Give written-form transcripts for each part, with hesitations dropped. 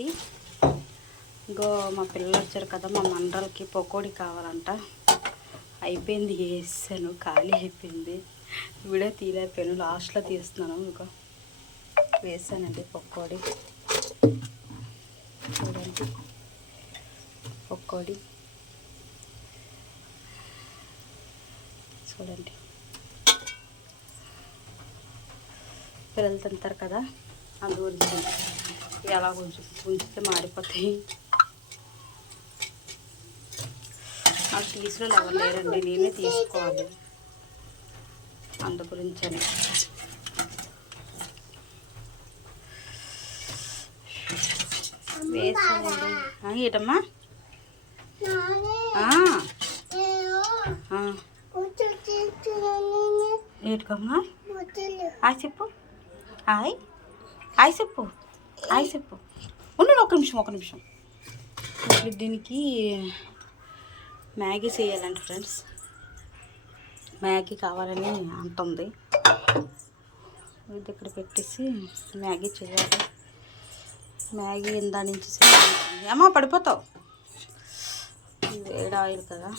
ఇంకో మా పిల్లలు వచ్చారు కదా, మా మండలకి పకోడీ కావాలంట. అయిపోయింది, వేసాను, ఖాళీ అయిపోయింది. వీడియో తీయలేకపోయాను, లాస్ట్లో తీస్తున్నాను. ఇంకో వేసానండి పకోడీ. చూడండి పకోడీ, చూడండి. పిల్లలు తింటారు కదా, అందుగురించి ఎలా కొంచెం ఉంచితే మాడిపోతాయి. నాకు తీసులో ఎవరు లేరండి, నేనే తీసుకోవాలి, అందు గురించని. వేసానండి. ఏటమ్మా ఏటుకమ్మా హాయ్ చెప్పు, హాయ్ హాయ్ చెప్పు, హాయ్ చెప్పు. ఉండు ఒక నిమిషం. ఇప్పుడు దీనికి మ్యాగీ చేయాలంట ఫ్రెండ్స్. మ్యాగీ కావాలని అంటుంది. ఇది ఇక్కడ పెట్టేసి మ్యాగీ చేయాలి. మ్యాగీ ఇందా నుంచి చేయాలి. అమ్మా పడిపోతావు, వేడి ఆయిల్ కదా.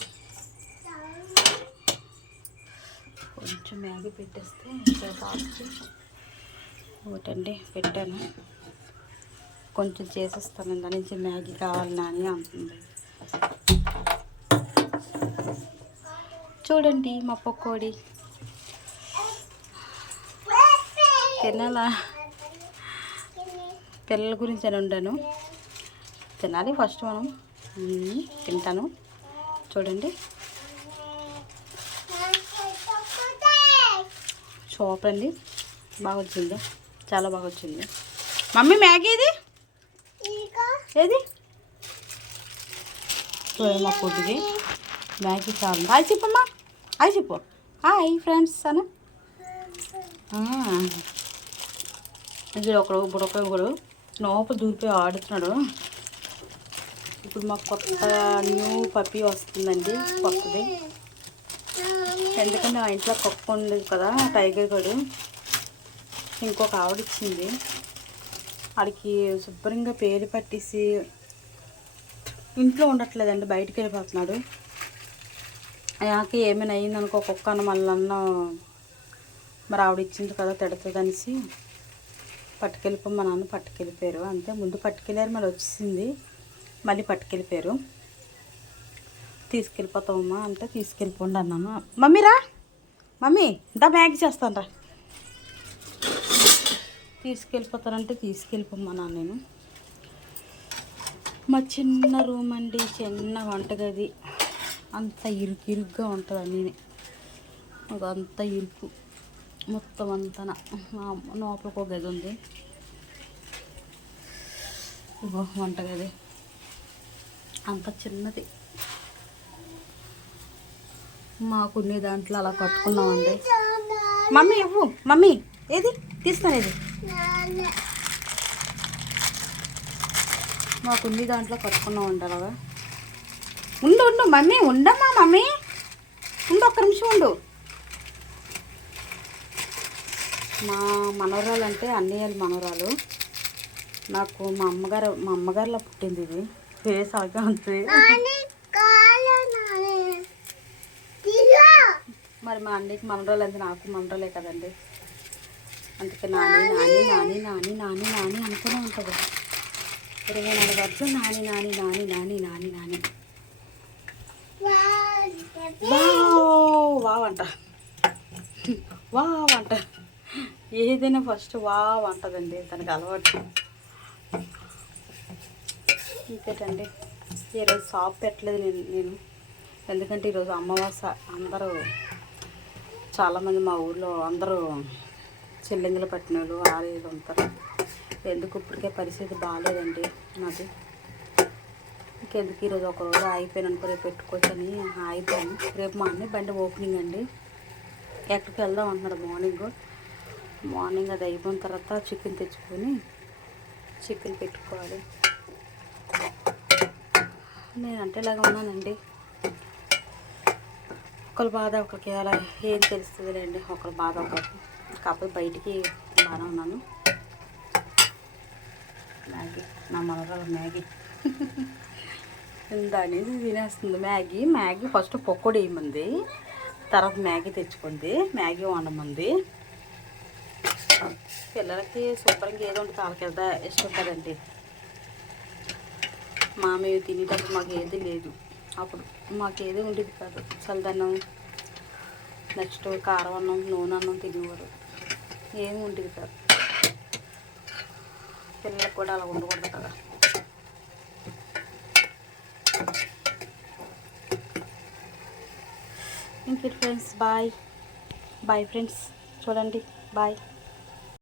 కొంచెం మ్యాగీ పెట్టేస్తే కాల్చి ఒకటండి పెట్టాను. కొంచెం చేసేస్తాను, ఇందా నుంచి మ్యాగీ కావాలని అని అంటుంది. చూడండి మా పకోడీ తినాలా, పిల్లల గురించి అని ఉండాను. తినాలి ఫస్ట్ మనం. తింటాను. చూడండి సూపర్ అండి, బాగా వచ్చింది, చాలా బాగా వచ్చింది. మమ్మీ మ్యాగీ ఏది చూడండి, మా ఫుడ్కి మ్యాగీ చాలు. హాయ్ చెప్పమ్మా, హాయ్ చెప్పు, హాయ్ ఫ్రెండ్స్ అను. ఇది ఒకడు లోపల దూరిపోయి ఆడుతున్నాడు. ఇప్పుడు మాకు కొత్త న్యూ పప్పీ వస్తుందండి, కొత్తది. ఎందుకంటే మా ఇంట్లో కుక్క ఉండేది కదా, టైగర్ గడు. ఇంకొక ఆవిడ ఇచ్చింది. వాడికి శుభ్రంగా పేరు పట్టేసి ఇంట్లో ఉండట్లేదండి, బయటికి వెళ్ళిపోతున్నాడు. నాకు ఏమైనా అయ్యిందనుకో కుక్క అన్న మళ్ళీ మరి ఆవిడ ఇచ్చింది కదా తిడుతుంది అనేసి పట్టుకెళ్ళిపోయి మా నాన్న పట్టుకెళ్ళిపోయారు. అంతే, ముందు పట్టుకెళ్ళారు, మళ్ళీ వచ్చింది, మళ్ళీ పట్టుకెళ్ళిపోయారు. తీసుకెళ్ళిపోతామమ్మా అంటే తీసుకెళ్ళిపోండి అన్నాను. మమ్మీ రా, మమ్మీ ఇంత మ్యాగీ చేస్తాను రా. తీసుకెళ్ళిపోతారంటే తీసుకెళ్ళిపోమ్మా నేను. మా చిన్న రూమ్ అండి, చిన్న వంటగది, అంత ఇరుగ్గా ఉంటుంది అన్నీ. అంత ఇరుకు మొత్తం అంతా. లోపలికి ఒక గది ఉంది, వంటగది అంత చిన్నది. మాకునే దాంట్లో అలా కట్టుకున్నామండి. మమ్మీ ఇవ్వు, మమ్మీ ఏది తీస్తాను, ఏది మాకుంది దాంట్లో కట్టుకున్నామండి అలాగా. ఉండు మమ్మీ, ఉండమ్మా మమ్మీ, ఉండు, ఒక్క నిమిషం ఉండు. మా మనవరాలు అంటే అన్నయ్యల మనవరాలు. నాకు మా అమ్మగారిలో పుట్టింది. ఇది ఫేస్ అలాగే ఉంటుంది. మరి మా అన్నయ్యకి మనవరాలు అంటే నాకు మనవరాలే కదండి, అందుకే నాని నాని నాని నాని నాని నాని అనుకునే ఉంటుంది. 24 వరకు నాని నాని నాని నాని నాని నాని. వావ్ అంట, వావ్ అంట. ఏదైనా ఫస్ట్ వావ్ అంటదండి, తనకు అలవాటు. ఇంకేటండి, ఈరోజు షాప్ పెట్టలేదు నేను. ఎందుకంటే ఈరోజు అమావాస్య. అందరూ చాలామంది మా ఊళ్ళో అందరూ చెల్లింగులు పట్టిన వాళ్ళు ఆరేది ఉంటారు. ఎందుకు ఇప్పటికే పరిస్థితి బాగాలేదండి నాది. ఇంకెందుకు ఈరోజు ఒకరోజు ఆగిపోయాను అనుకో, రేపు పెట్టుకోవచ్చని ఆగిపోయాను. రేపు మా అన్నయ్య బండి ఓపెనింగ్ అండి, ఎక్కడికి వెళ్దాం అంటున్నాడు. మార్నింగ్ అది అయిపోయిన తర్వాత చికెన్ తెచ్చుకొని చికెన్ పెట్టుకోవాలి. నేనంటే ఇలాగ ఉన్నానండి. ఒకరి బాధ ఒకరికి అలా ఏం తెలుస్తుందిలేండి, ఒకరి బాధ ఒకరికి. కాకపోతే బయటికి బాగానే ఉన్నాను. మ్యాగీ నా మనవరాలు మ్యాగీ దానేది తినేస్తుంది. మ్యాగీ ఫస్ట్ పకోడీ వేయమంది, తర్వాత మ్యాగీ తెచ్చుకుంది, మ్యాగీ వండమంది. పిల్లలకి శుభ్రంగా ఏదో ఒకటి తాలకెళ్తా ఇష్టం కదండి. మేము తినేటప్పుడు మాకు ఏది లేదు, అప్పుడు మాకేది ఉండేది కాదు. చల్లదన్నం, నెక్స్ట్ కారం అన్నం, నూనె అన్నం తినేవారు, ఏమి ఉండేది కాదు. పిల్లలకు కూడా అలా ఉండకూడదు కదా. ఇంకే ఫ్రెండ్స్, బాయ్ ఫ్రెండ్స్, చూడండి, బాయ్.